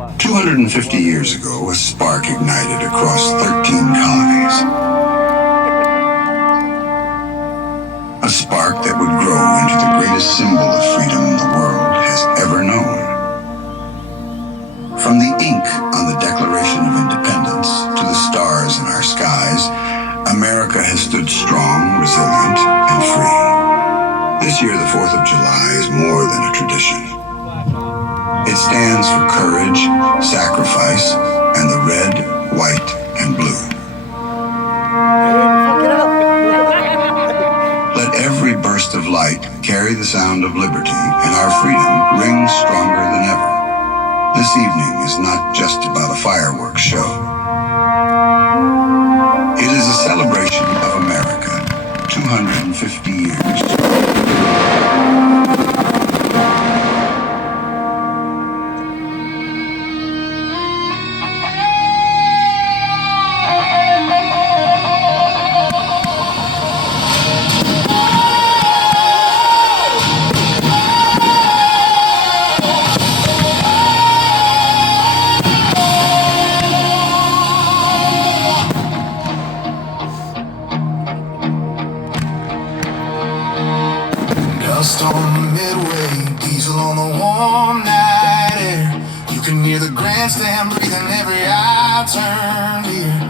250 years ago, a spark ignited across 13 colonies. A spark that would grow into the greatest symbol of freedom the world has ever known. From the ink on the Declaration of Independence to the stars in our skies, America has stood strong, resilient, and free. This year, the 4th of July is more than a tradition. It stands for courage, sacrifice, and the red, white, and blue. Let every burst of light carry the sound of liberty, and our freedom rings stronger than ever. This evening is not just about a fireworks show. It is a celebration of America, 250 years. Dust on the midway, diesel on the warm night air. You can hear the grandstand breathing every eye turned here.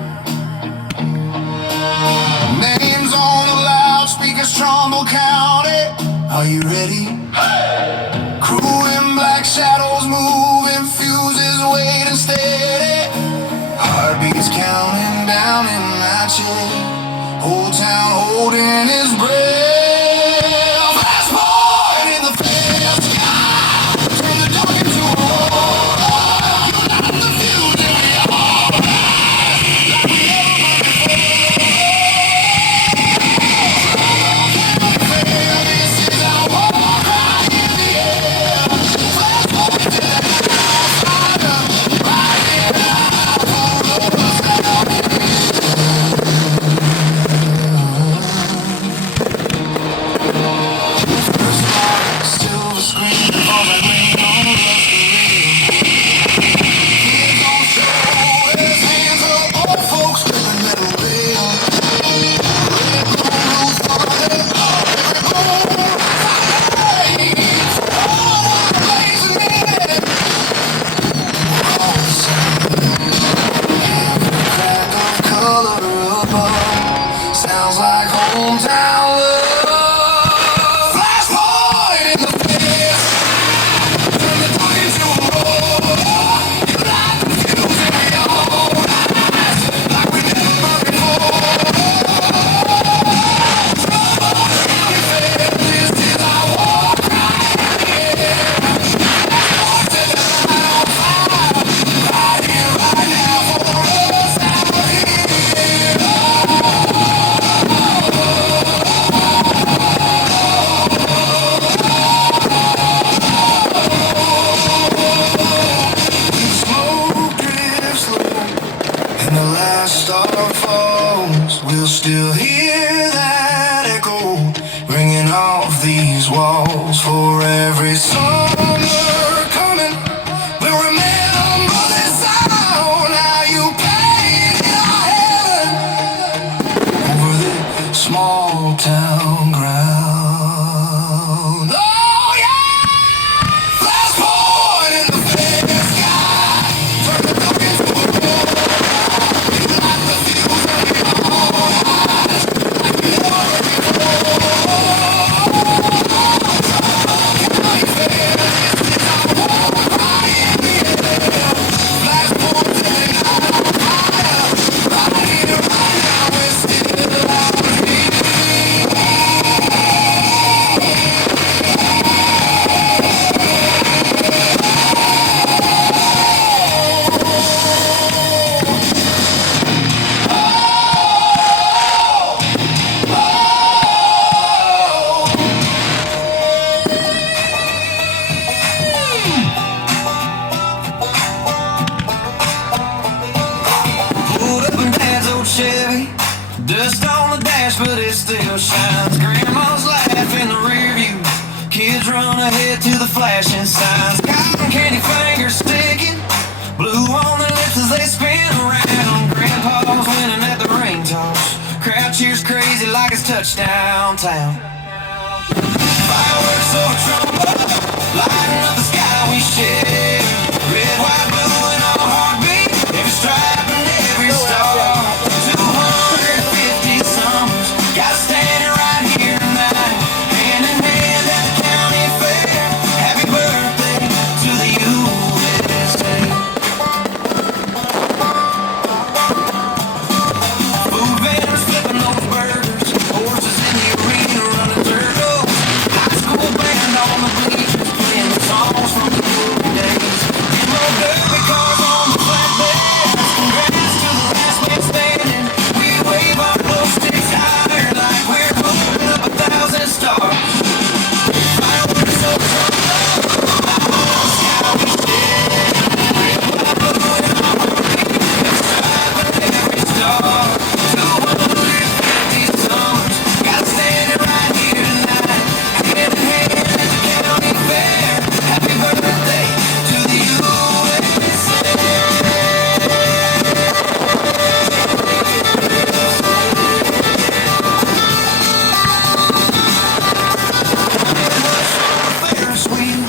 Names on the loudspeakers, Trumbull County. Are you ready? Hey! Crew in black shadows moving, fuses waiting steady. Heartbeats counting down in my chest. Whole town holding his breath. We'll still hear that echo ringing off these walls for every summer coming. We'll remember this sound. How you painted our heaven over the small town ground. Oh yeah, flash point in the clear sky. Turn the dark into a roar. You light the fuse in your eyes. Dust on the dash, but it still shines. Grandma's laugh in the rear view. Kids run ahead to the flashing signs. Cotton candy fingers sticking touch downtown. Fireworks over Trumbull, lighting up the sky we share. Red, white, blue, and our heartbeat, every stripe and every star. 250 summers, gotta stand it right here tonight. Hand in hand at the county fair. Happy birthday to the USA. Food vendors flipping those burgers, horses in the arena running turtles. High school band on the bleachers playing the songs from the old days. Road derby cars on the flatbeds. Congrats to the last man standing. We wave our glow sticks higher like we're holding up 1,000 stars. Fireworks over Trumbull, lighting up the sky we share. Red, white, blue, and our heartbeat, every stripe and every star. 250 summers, gotta stand it right here tonight. Hand in hand at the county fair. Happy birthday to the USA. Ferris wheel,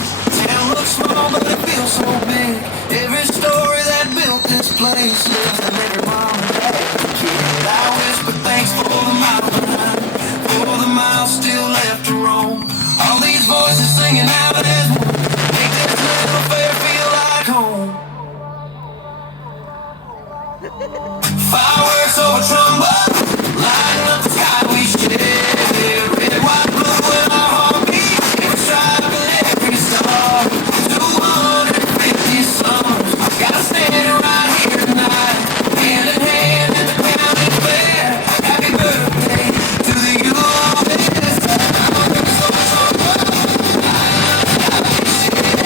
town looks small but it feels so big. Every story that built this place lives in every mom and dad and kid. I whisper thanks for the mile behind, for the miles still left to roam. All these voices singing out as one, make this little fair feel like home. Fireworks over Trumbull, lighting up the sky we share. Red, white, blue, and our heartbeat, every stripe and every star. 250 summers, gotta stand it right here tonight. Hand in hand at the county fair. Happy birthday to the USA. Fireworks over Trumbull, lighting up the sky we share.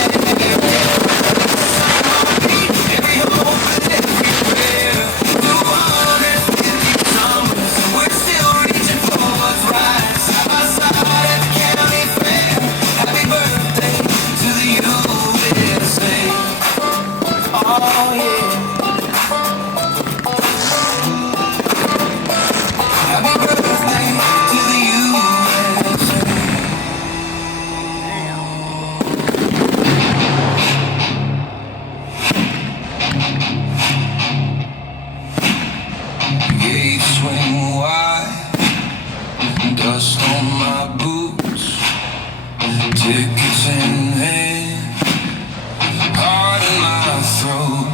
Every hope and every prayer. 250 summers, and we're still reaching for what's right. Side by side at the county fair. Happy birthday to the USA. Oh yeah. Happy birthday to the USA. Gates swing wide, dust on my boots, tickets in hand, heart in my throat.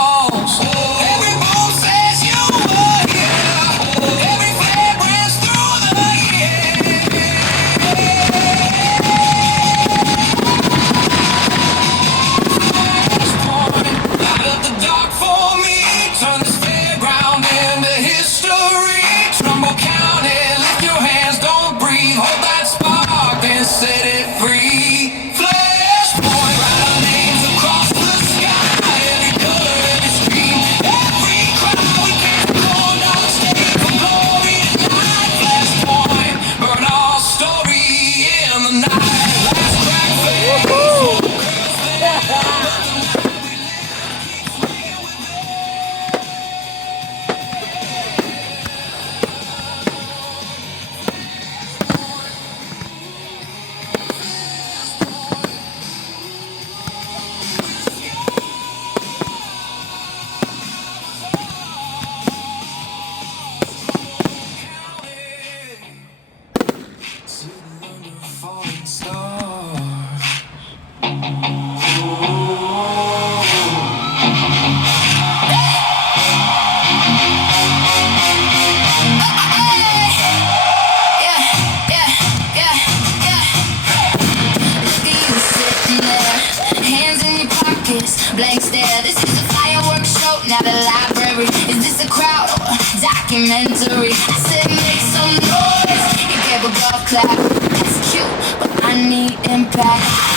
walls. Every bone says you were here. Every flame rings through the year. Light up the dark for me. Turn this fairground into history. Trumbull County, lift your hands, don't breathe. Hold that spark and set it free. Flashpoint, write our names across the sky. Every color, every stream, every cry. We can't record no mistake. From glory to night. Flashpoint, burn our story in the night. Last crack fade. Sitting under falling stars. Look at you sitting there, hands in your pockets, blank stare. This is a fireworks show, not a library. Is this a crowd or a documentary? I said make some noise. You gave a golf clap, that's cute, but I need impact.